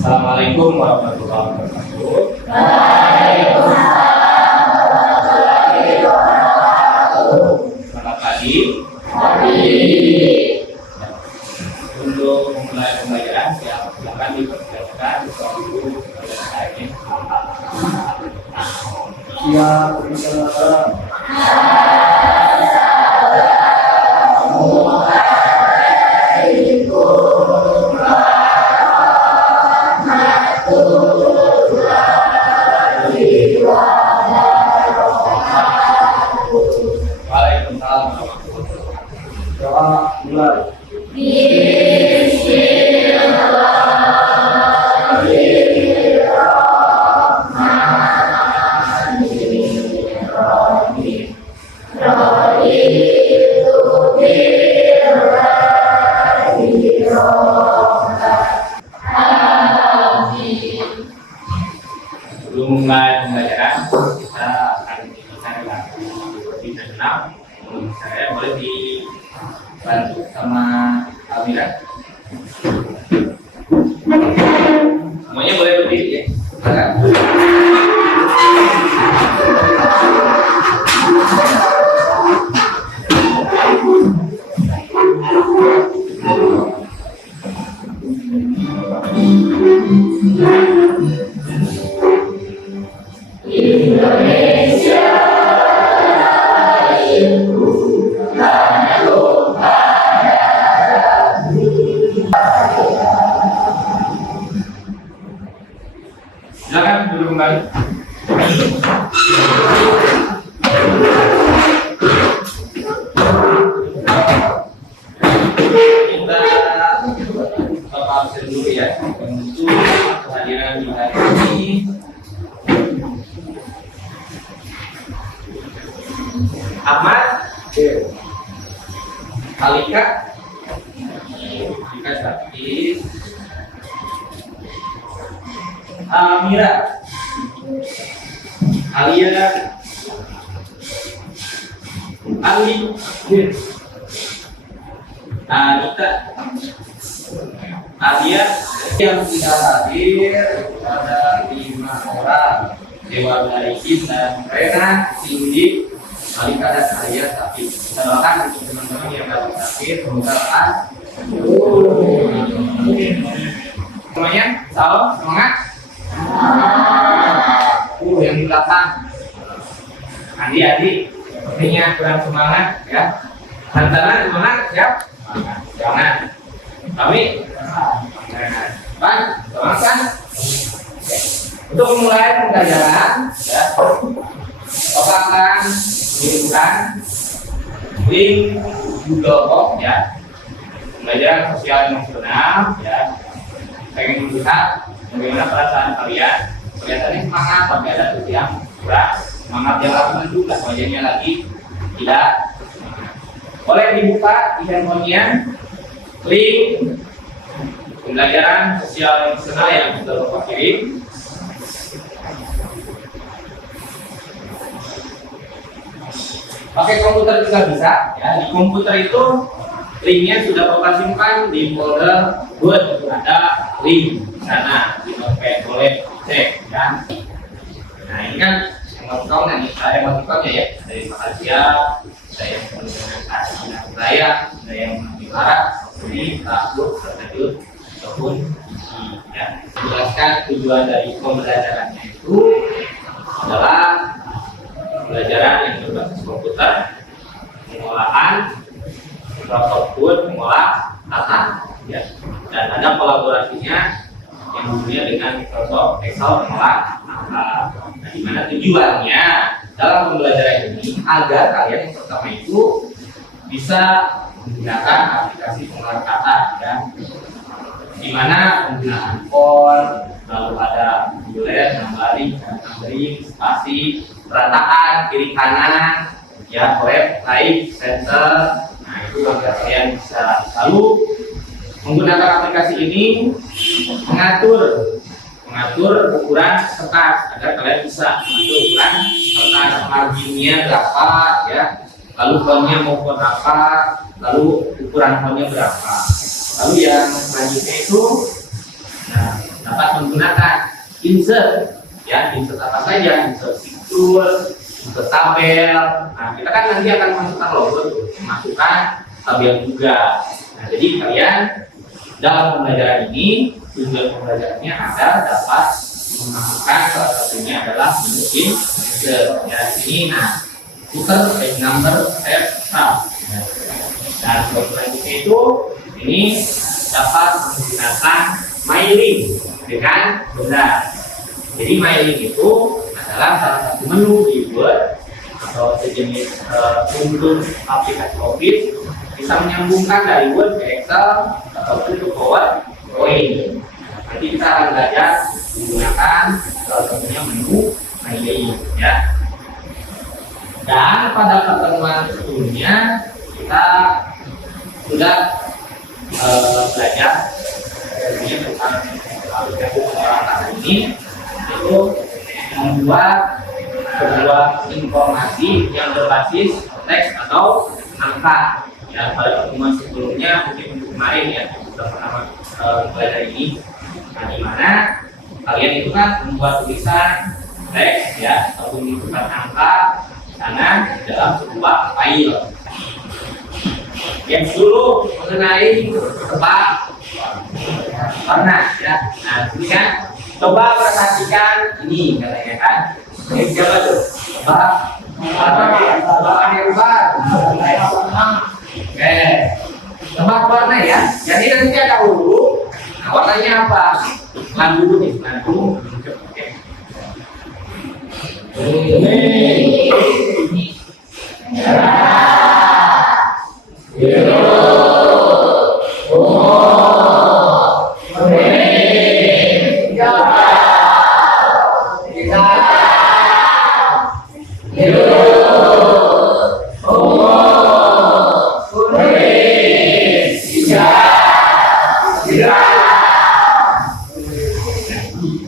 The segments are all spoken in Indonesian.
Assalamualaikum warahmatullahi wabarakatuh. Selamat pagi. Untuk memulai pembelajaran, silakan dipersiapkan dulu pembelajaran. Siap, bisa. Waalaikumsalam warahmatullahi wabarakatuh. Doa mulai. Sebelum mulai pembelajaran, kita akan bicara lagu Bintang 6. Saya boleh dibantu sama Almira. Semuanya boleh berdiri ya. Silakan. Silakan duduk kembali. Kita Bapak absen dulu ya untuk kehadiran di hari ini. Ahmad, Alika, Sakit, Amira, Alia, Ali, Anita, Alia. Yang tidak hadir ada 5 orang. Dewa Darikin dan Rena, Cindy, Alika dan Alia Sakit. Kita doakan untuk teman-teman yang lagi sakit, semoga semuanya salam semangat. Yang di belakang Adi sepertinya kurang semangat ya. Hantaran semangat ya. Jangan. Kami Pan, semangat kan? Untuk memulai pembelajaran ya. Bapak akan menunjukkan link Google Docs ya. Pembelajaran sosial emosional ya. Pengen melihat bagaimana perasaan kalian. Kelihatannya semangat, tapi ada tuh yang kurang semangat, yang lakukan juga wajahnya lagi tidak. Boleh dibuka di handphonenya link pembelajaran sosial emosional yang sudah Bapak kirim. Pakai komputer juga bisa ya. Di komputer itu linknya sudah Bapak simpan di folder Word, ada link di sana, di notepad, boleh cek ya. Nah ini kan emotikonnya nih, ada emotikonnya ya, dari bahagia, ada yang penuh dengan kasih dan sayang, ada yang marah, sedih, takut, terkejut, ataupun isi ya. Jelaskan tujuan dari pembelajarannya itu adalah pembelajaran yang berbasis komputer, pengolahan Microsoft Word, mengolah data ya. Dan ada kolaborasinya yang dulunya dengan Microsoft Excel mengolah angka. Nah, di mana tujuannya dalam pembelajaran ini agar kalian yang pertama itu bisa menggunakan aplikasi pengolah kata ya. Di mana penggunaan font, lalu ada bulet, numbering, spasi, perataan, kiri kanan, ya, web, naik, center. Nah itu agar kalian bisa lalu menggunakan aplikasi ini mengatur ukuran kertas agar kalian bisa mengatur ukuran kertas, marginnya berapa ya, lalu fontnya mau font apa, lalu ukuran fontnya berapa. Lalu yang selanjutnya itu dapat menggunakan insert. Ya, insert apa saja? Insert fitur, insert tabel. Nah, kita kan nanti akan masukkan logo, masukkan tabel juga. Nah, jadi kalian dalam pembelajaran ini tujuan pembelajarannya adalah dapat memasukkan salah satunya adalah menulis insert. Ya, di sini nah putar page number tab tab. Dan selanjutnya itu ini dapat menggunakan mailing dengan benar. Jadi mailing itu adalah salah satu menu di Word atau sejenis untuk aplikasi Office, bisa menyambungkan dari Word ke Excel ataupun ke PowerPoint. Nanti kita akan belajar menggunakan salah satunya menu mailing, ya. Dan pada pertemuan sebelumnya kita sudah belajar tentang aplikasi peralatan ini, itu membuat sebuah informasi yang berbasis teks atau angka. Ya, pada pertemuan sebelumnya mungkin kemarin ya kita pernah belajar ini. Nah, di mana kalian itu kan membuat tulisan teks ya atau menunjukkan angka sana dalam sebuah file. Yang dulu mengenai tebak warna ya. Nah, ini kan coba perhatikan ini katanya kan. Ini coba tuh tebak warna yang baru. Oke, tebak warna ya. Jadi nanti ada huruf. Nah, warnanya apa? Lan dulu nih, lan dulu. Oke.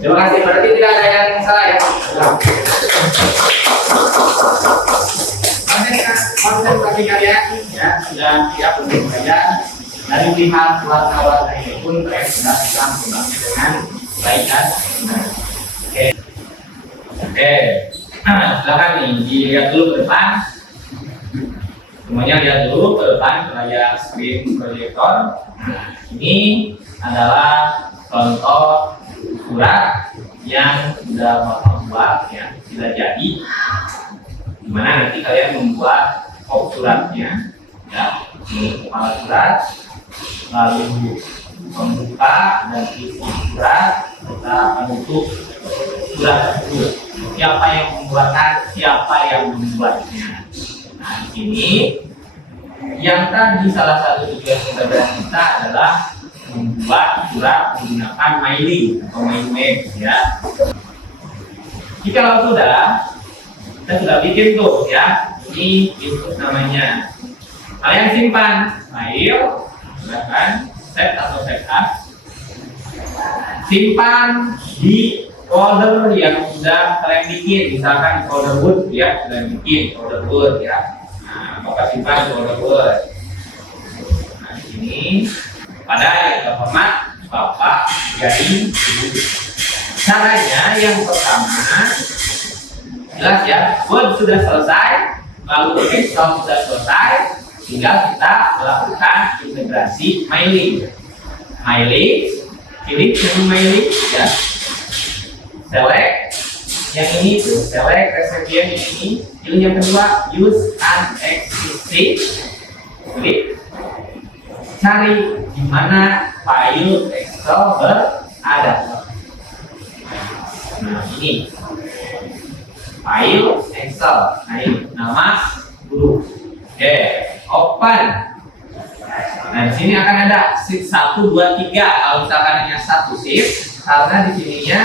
Terima kasih, berarti tidak ada yang salah ya. Konsentrasi kalian ya sudah siap untuk belajar. Dari lihat warna-warna ini pun kalian sudah bisa menggunakannya dengan baik dan benar. Oke. Nah, silakan nih dilihat dulu ke depan. Semuanya lihat dulu ke depan ke layar screen proyektor. Nah, ini adalah contoh surat yang sudah Bapak buat ya, sudah jadi. Dimana nanti kalian membuat kop suratnya ya, ini kepala surat, lalu membuka dan isi surat, kita menutup surat tersebut. Siapa yang membuatnya, siapa yang membuatnya. Nah, di sini yang tadi salah satu tujuan kita adalah membuat surat menggunakan mailing atau mailing ya. Jika sudah, kita sudah bikin tuh ya. Ini input namanya. Kalian simpan file, silakan save atau save as. Simpan di folder yang sudah kalian bikin, misalkan folder Word ya, sudah bikin folder Word ya. Nah, maka simpan di folder Word. Nah, ini pada yang terhormat Bapak jadi Ibu. Caranya yang pertama jelas ya, Word sudah selesai, lalu Excel sudah selesai, tinggal kita melakukan integrasi mailing. Mailing, pilih menu mailing ya. Select yang ini tuh, select recipient yang ini, pilih yang kedua use an existing, klik, cari di mana file Excel berada. Nah, ini file Excel. Nah, ini nama guru. Oke, open. Nah, di sini akan ada sheet 1, 2, 3. Kalau misalkan hanya satu sheet, karena di sininya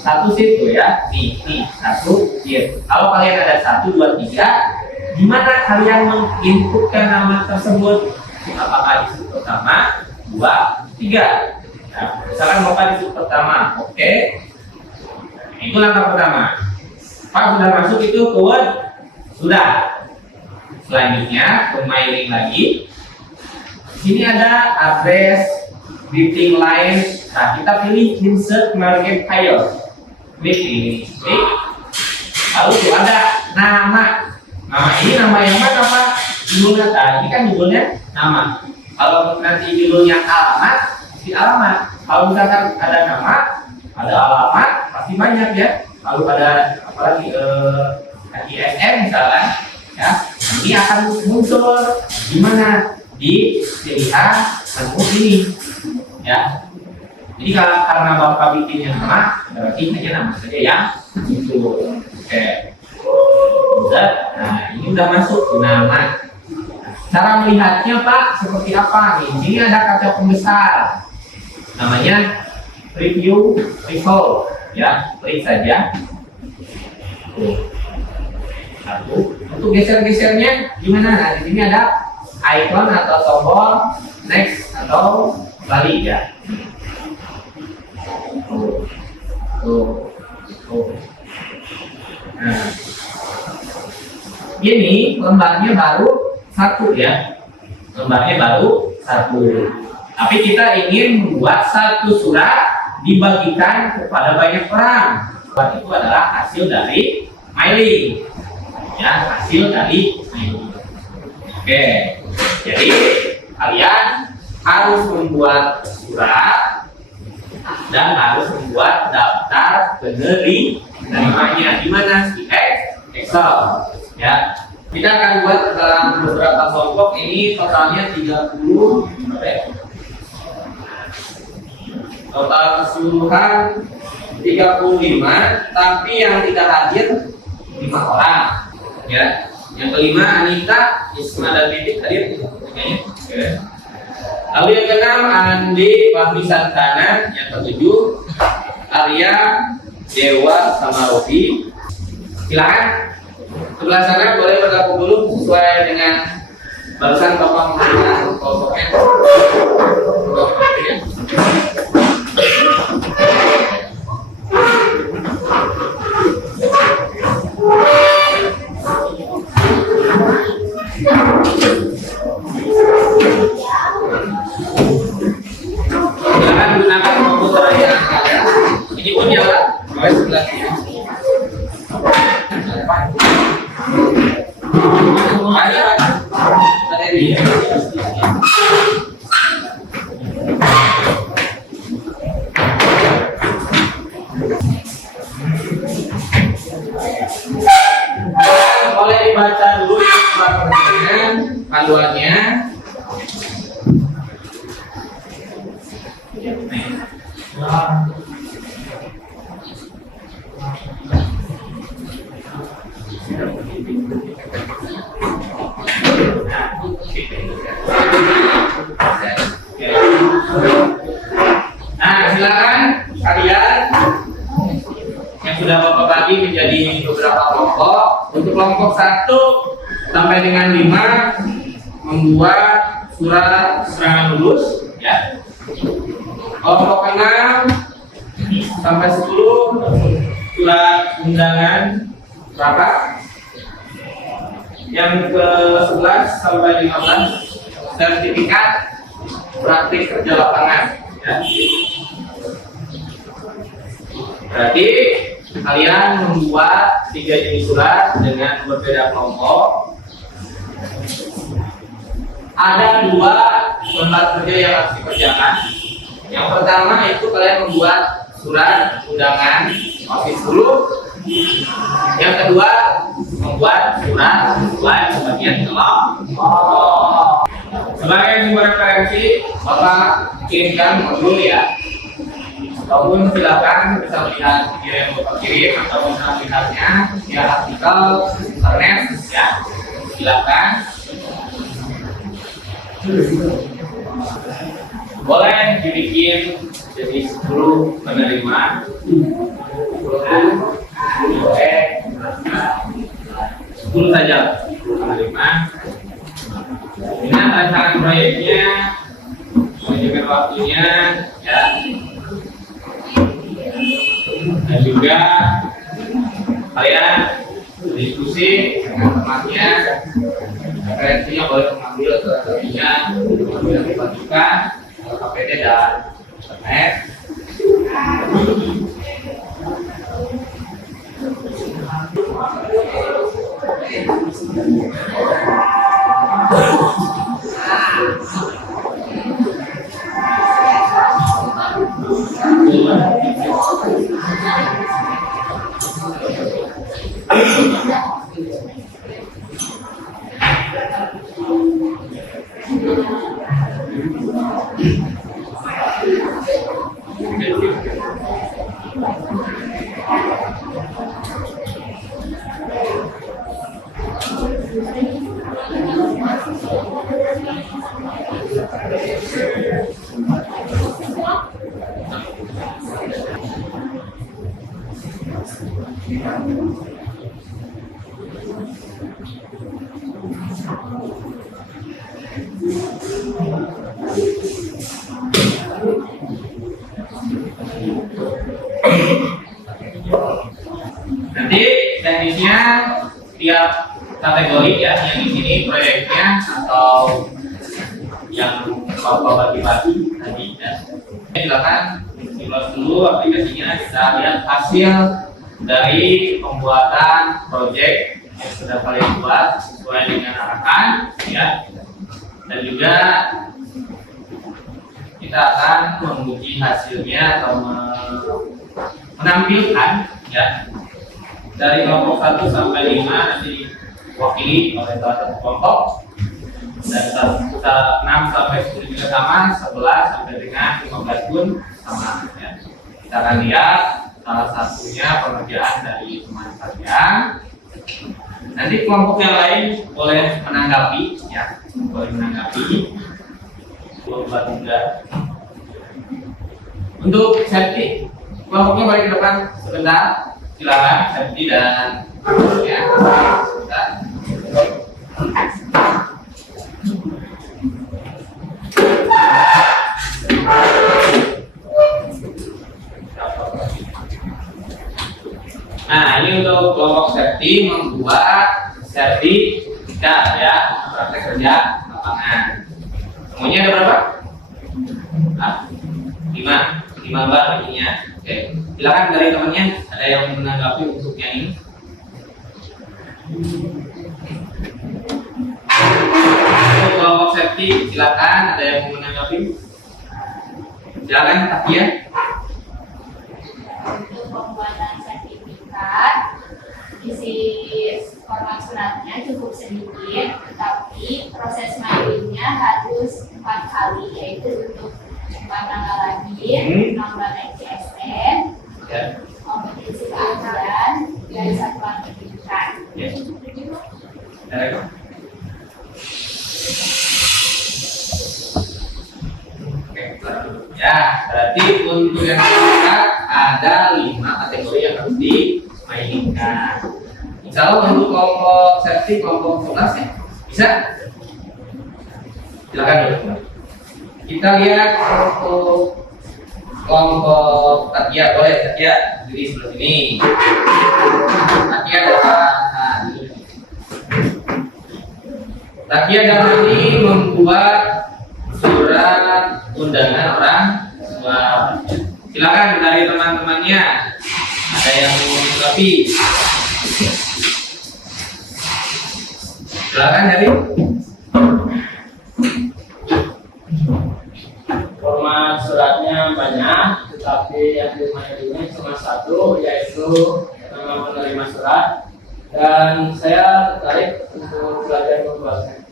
satu sheet tuh ya. Nih, satu sheet. Kalau kalian ada 1, 2, 3, gimana kalian menginputkan nama tersebut? Apakah di sheet pertama, 2, 3? Nah, misalkan Bapak di sheet pertama, oke. Itu langkah pertama. Pak sudah masuk itu ke Word, sudah. Selanjutnya ke mailing lagi. Di sini ada address meeting lain. Nah, kita pilih insert market file. Klik ini, klik. Lalu tuh ada nama. Nama ini nama yang mana Pak? Judulnya. Nah, ini kan judulnya nama. Kalau nanti judulnya alamat, di alamat. Kalau misalkan ada nama, ada alamat, pasti banyak ya. Lalu ada apalagi ISN misalnya, ya. Ini akan muncul di mana? Di pilihan menu ini, ya. Jadi karena Bapak bikinnya nama, berarti hanya nama saja yang muncul. Oke. Udah. Nah, ini udah masuk nama. Cara melihatnya Pak seperti apa nih? Ini ada kaca pembesar, namanya review result, ya. Klik saja. Satu. Untuk geser-gesernya gimana? Nah, di sini ada icon atau tombol next atau balik ya. Tuh. Nah, ini lembarnya baru satu ya. Lembarnya baru satu. Tapi kita ingin membuat satu surat dibagikan kepada banyak orang. Surat itu adalah hasil dari mailing. Ya, hasil dari mailing. Oke. Jadi kalian harus membuat surat dan harus membuat daftar penerimanya di mana? Di Excel. Ya. Kita akan buat dalam beberapa kelompok, ini totalnya 30. Total keseluruhan 35, tapi yang tidak hadir 5 orang. Ya. Yang kelima Anita, Isma dan Titik hadir. Oke. Lalu yang keenam Andi, Fahmi Santana. Yang ketujuh Arya, Dewa sama Robi. Silakan sebelah sana boleh bergabung dulu sesuai dengan barusan Bapak memberikan kelompoknya. Silakan gunakan komputer yang ada. Ini pun nyala. Mulai sebelah sini. Boleh dibaca dulu panduannya. Nah, silakan kalian yang sudah Bapak bagi menjadi beberapa kelompok. Untuk kelompok 1 sampai dengan 5 membuat surat serangan lulus, ya. Kelompok 6 sampai 10 surat undangan rapat. Yang ke-11 sampai 15 sertifikat praktik kerja lapangan, ya. Berarti kalian membuat 3 jenis surat dengan berbeda kelompok. Ada 2 lembar kerja yang harus dikerjakan. Yang pertama itu kalian membuat surat undangan office group. Yang kedua membuat surat sesuai pembagian kelompok. Sebagai sumber referensi, Bapak kirimkan modul ya. Ataupun silakan bisa melihat video yang Bapak kirim atau bisa melihatnya di artikel internet ya. Silakan. Boleh dibikin jadi 10 penerima. 10 saja 10 penerima. Ingat rancangan proyeknya, manajemen waktunya, ya. Dan juga kalian diskusi dengan temannya, referensinya boleh mengambil ke temannya, yang dibagikan. APD dan internet. Nanti teknisnya tiap kategori ya, yang di sini proyeknya atau yang bapak bagi-bagi tadi ya. Silakan simak dulu aplikasinya, kita lihat hasil dari pembuatan proyek yang sudah kalian buat sesuai dengan arahan ya. Dan juga kita akan menguji hasilnya atau menampilkan ya dari kelompok 1 sampai 5 nanti diwakili oleh salah satu kelompok, dan 6 sampai 10 juga sama, 11 sampai dengan 15 pun sama ya. Kita akan lihat salah satunya pengerjaan dari teman kalian. Nanti kelompok yang lain boleh menanggapi ya, boleh menanggapi. Untuk safety, kelompoknya balik ke depan sebentar, silakan safety dan ya, sebentar. Nah, ini untuk kelompok safety membuat sertifikat ya, praktek kerja lapangan. Semuanya ada berapa? 5 bar ininya. Oke, silakan dari temannya ada yang menanggapi untuk yang ini. Untuk kelompok safety silakan ada yang mau menanggapi. Silakan Takia. Untuk pembuatan sertifikat, isi format suratnya cukup sedikit, tetapi proses mailingnya harus 4 kali, yaitu untuk 4 tanggal lahir, nomor NCSN, kompetensi keahlian, dan satuan pendidikan. Ya, berarti untuk yang sertifikat ada 5 kategori yang harus dimainkan. Insya Allah untuk kelompok safety, kelompok 11 ya, bisa? Silakan dulu. Kita lihat untuk kelompok Takia, boleh Takia jadi sebelah sini. Takia dapat Takia dalam ini membuat surat undangan orang tua. Silakan dari teman-temannya ada yang mau menanggapi. Silakan dari. Format suratnya banyak, tetapi yang dimainkan cuma 1, yaitu nama penerima surat. Dan saya tertarik untuk belajar membuatnya.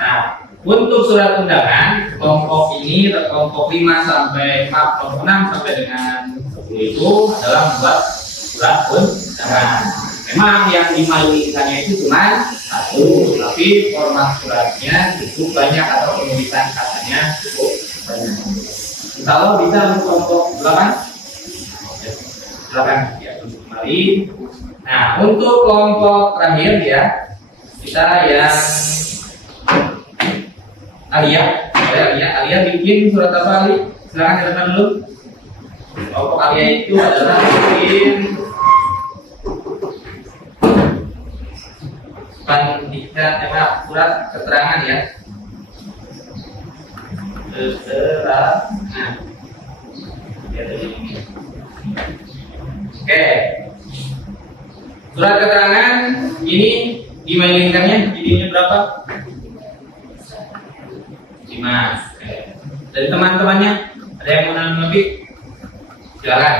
Nah, untuk surat undangan kelompok ini, kelompok 5 sampai kelompok 6 sampai dengan 10 itu adalah membuat surat undangan. Memang yang dimainkannya itu cuma 1, tapi format suratnya cukup banyak atau penulisan katanya cukup banyak. Kalau bisa untuk kelompok 8, silakan ya untuk kembali. Nah, untuk kelompok terakhir ya, kita yang Alia bikin surat apa Ali? Silakan silakan dulu. Kelompok Alia itu adalah bikin surat keterangan ya. keterangan. Oke. Surat keterangan ini dimainkannya jadinya berapa? 5. Oke. Dari teman-temannya ada yang mau menanggapi? Silakan.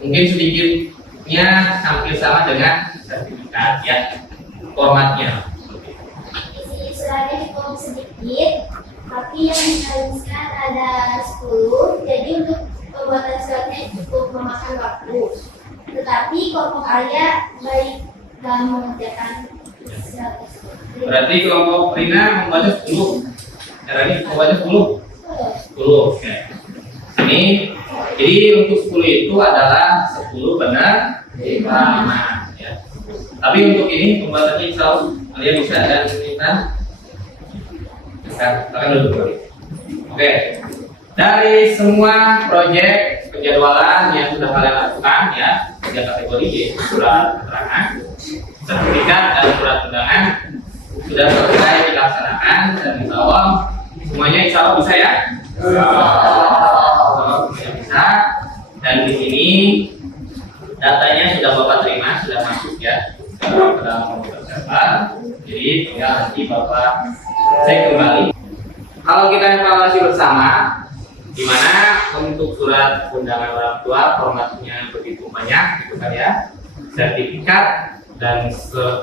Mungkin sedikitnya hampir sama dengan sertifikat ya, formatnya. Isi suratnya cukup sedikit, tapi yang diharuskan ada 10. Jadi untuk pembuatan suratnya cukup memakan waktu. Tetapi kelompok Arya baik dalam mengerjakan surat tersebut. Berarti kelompok Rina membaca 10. Caranya membaca 10. 10. Oke. Sini. Jadi untuk 10 itu adalah 10 benar 5 ya. Tapi untuk ini pembahasannya insya Allah kalian bisa dan kita akan dulu. Oke. Dari semua proyek penjadwalan yang sudah kalian lakukan ya, 3 kategori yaitu surat keterangan, sertifikat dan surat undangan sudah selesai dilaksanakan dan insya Allah semuanya insya Allah bisa ya. Bisa. Dan di sini datanya sudah Bapak terima, sudah masuk ya ke dalam komputer server. Jadi tinggal nanti Bapak cek kembali. Kalau kita evaluasi bersama, di mana untuk surat undangan orang tua formatnya begitu banyak, gitu kan ya, sertifikat dan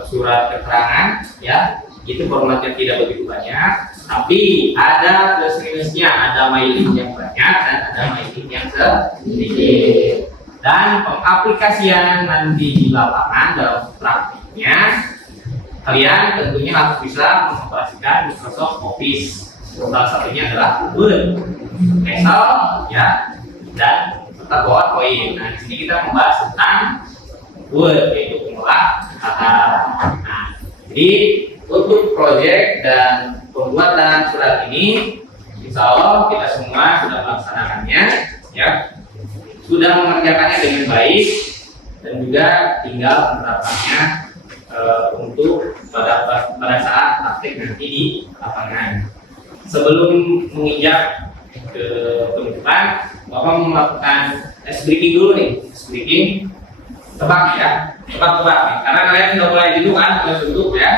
surat keterangan ya, itu formatnya tidak begitu banyak, tapi ada plus minusnya, ada mailing yang banyak dan ada mailing yang sedikit. Dan pengaplikasian nanti di lapangan dalam praktiknya, kalian tentunya harus bisa mengoperasikan Microsoft Office. Salah satunya adalah Word, Excel, ya, dan serta PowerPoint. Nah, di sini kita membahas tentang Word, yaitu pengolah kata. Nah, jadi untuk proyek dan pembuatan surat ini, insya Allah kita semua sudah melaksanakannya, ya, sudah mengerjakannya dengan baik, dan juga tinggal menerapkannya untuk pada saat praktik nanti di lapangan. Sebelum menginjak ke penutupan, Bapak melakukan tes breaking dulu nih, tes breaking. Tebak ya, tebak-tebak nih, karena kalian sudah mulai dulu kan, mulai duduk ya.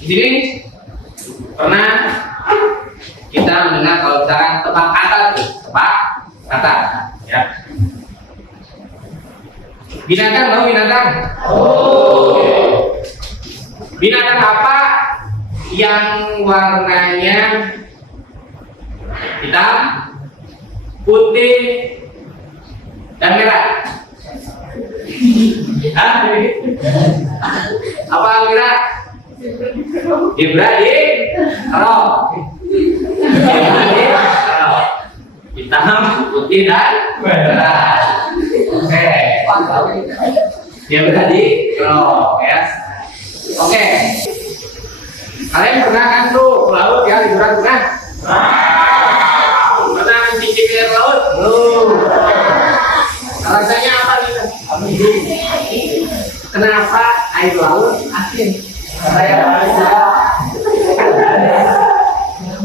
Di sini pernah kita mendengar kalau misalkan tebak kata tuh, tebak kata, ya. Binatang tahu binatang? Binatang apa yang warnanya hitam, putih, dan merah? Hah? Apa kira? Zebra di rock. Hitam, putih, dan merah. Oke. Zebra di rock ya. Oke. Kalian pernah kan tuh ke laut ya, liburan pernah? Pernah mencicipi air laut? Belum. Rasanya apa nih? Kenapa air laut asin?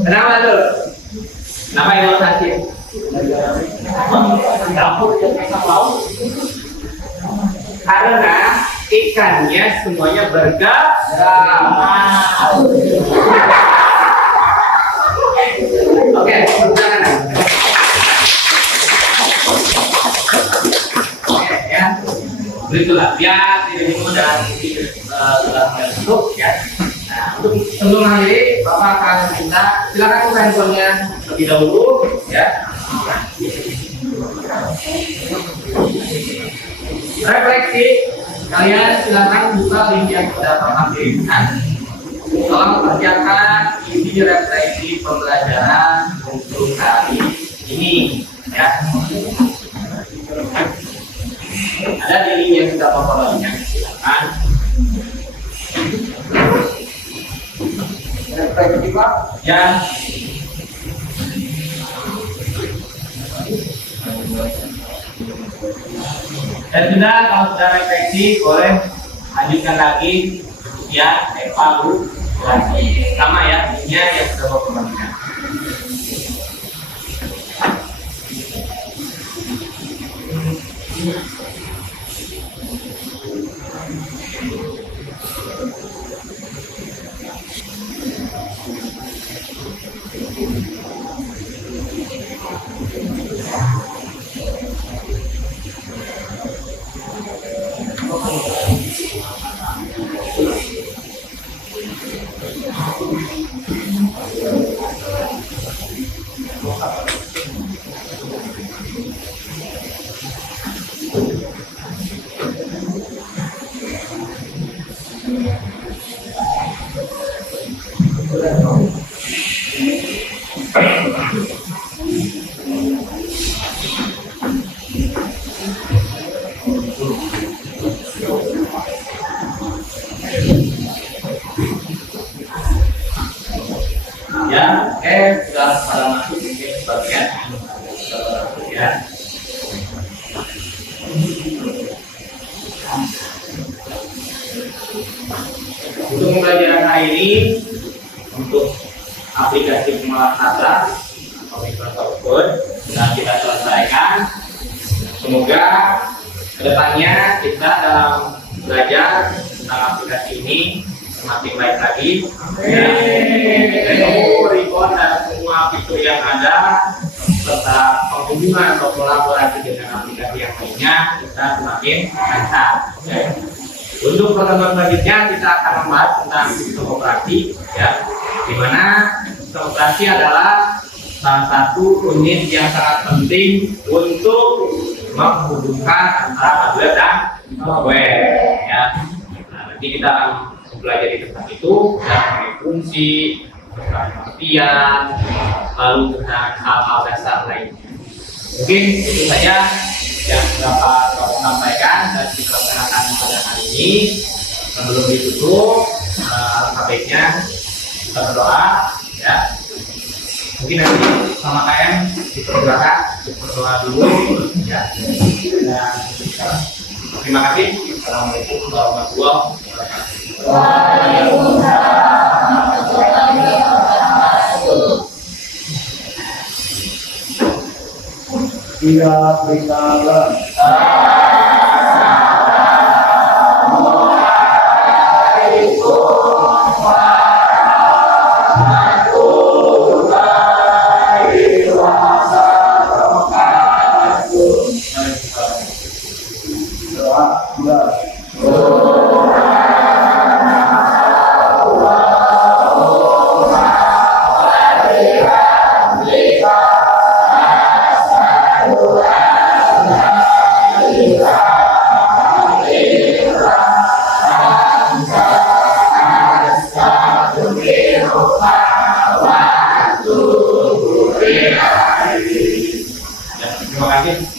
Kenapa tuh? Kenapa air laut asin? Karena ikannya semuanya bergerak. Oke, begitulah biar tidak mudah sudah masuk ya. Nah, untuk sebelum mengakhiri, Bapak akan minta silakan buka handphonenya terlebih dahulu ya. Refleksi, kalian silakan buka link yang sudah Bapak kirimkan. Tolong kerjakan isi refleksi pembelajaran untuk hari ini ya. Ada di link yang sudah Bapak bagikan, silakan. Refleksi Pak ya. Dan sudah, kalau sudah refleksi boleh lanjutkan lagi ya, evaluasi. Sama ya, ini yang sudah mau perhatikan. Ya, oke, sudah pada masuk mungkin sebagian ya. Untuk pembelajaran hari ini untuk aplikasi pengolahan kata atau Microsoft Word sudah kita selesaikan. Semoga kedepannya kita dalam belajar tentang aplikasi ini semakin baik lagi. Record dan semua fitur yang ada serta penghubungan atau kolaborasi dengan aplikasi yang lainnya kita semakin lancar. Untuk pertemuan selanjutnya kita akan membahas tentang sistem operasi, ya, di mana sistem operasi adalah salah satu unit yang sangat penting untuk menghubungkan antara hardware dan software. Ya, nanti kita akan belajar di tempat itu dan fungsi, pengertian, lalu tentang hal-hal dasar lainnya. Mungkin itu saja yang dapat kami sampaikan dan kita laksanakan pada hari ini. Sebelum ditutup, alangkah baiknya kita berdoa, ya. Mungkin nanti sama KM dipersilakan berdoa dulu, ya. Dan terima kasih. Assalamualaikum warahmatullahi wabarakatuh. Waalaikumsalam warahmatullahi wabarakatuh. Ia beritalah. Terima kasih.